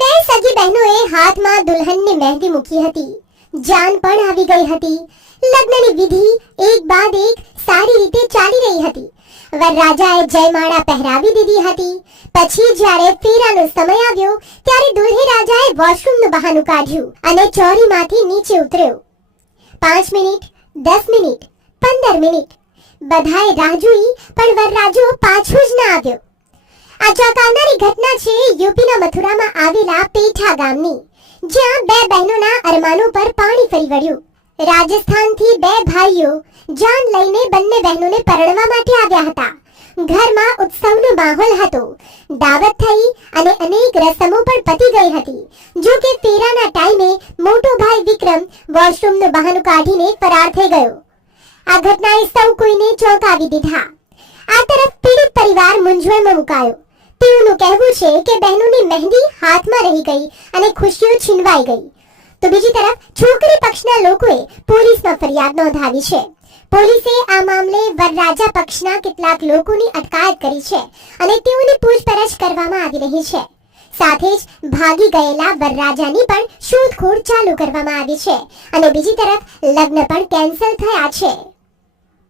બે સગી બહેનોએ હાથમાં દુલ્હનની મહેંદી મૂકી હતી. જાન પણ આવી ગઈ હતી. લગ્નની વિધિ એક બાદ એક સારી રીતે ચાલી રહી હતી. વરરાજાએ જયમાળા પહેરાવી દીધી હતી. પછી જ્યારે ફેરાનો સમય આવ્યો ત્યારે દુલ્હે રાજાએ વોશરૂમનું બહાનું કાઢ્યું અને ચોરીમાંથી નીચે ઉતર્યો. 5 મિનિટ, 10 મિનિટ, 15 મિનિટ બધાએ રાહ જોઈ, પણ વરરાજો પાછો જ ન આવ્યો. આ ચોંકાવનારી ઘટના છે યુપીના મથુરામાં આવેલા પેઠા ગામની, જ્યાં બે બહેનોના અરમાનો પર પાણી ફરી વળ્યું. રાજસ્થાનથી બે ભાઈઓ જાન લઈને બંને બહેનોને પરણવા માટે આવ્યા હતા. ઘરમાં ઉત્સવનો માહોલ હતો. દાવત થઈ અને અનેક રસમો પણ પતી ગઈ હતી. જો કે ફેરાના ટાઈમે મોટો ભાઈ વિક્રમ વોશરૂમનું બહાનું કાઢીને ફરાર થઈ ગયો. આ ઘટનાએ સૌ કોઈને ચોંકાવી દીધા. આ તરફ પીડિત પરિવાર મૂંઝવણમાં મુકાયો. તેઓનું કહેવું છે કે બહેનોની મહેંદી હાથમાં રહી ગઈ અને ખુશીઓ છીનવાઈ ગઈ. તો બીજી તરફ છોકરી પક્ષના લોકોએ પોલીસમાં ફરિયાદ નોંધાવી છે. પોલીસે આ મામલે વરરાજા પક્ષના કેટલાક લોકોની અટકાયત કરી છે અને તેઓની પૂછપરછ કરવામાં આવી રહી છે. સાથે જ ભાગી ગયેલા વરરાજાની પણ શોધખોળ ચાલુ કરવામાં આવી છે અને બીજી તરફ લગ્ન પણ કેન્સલ થયા છે.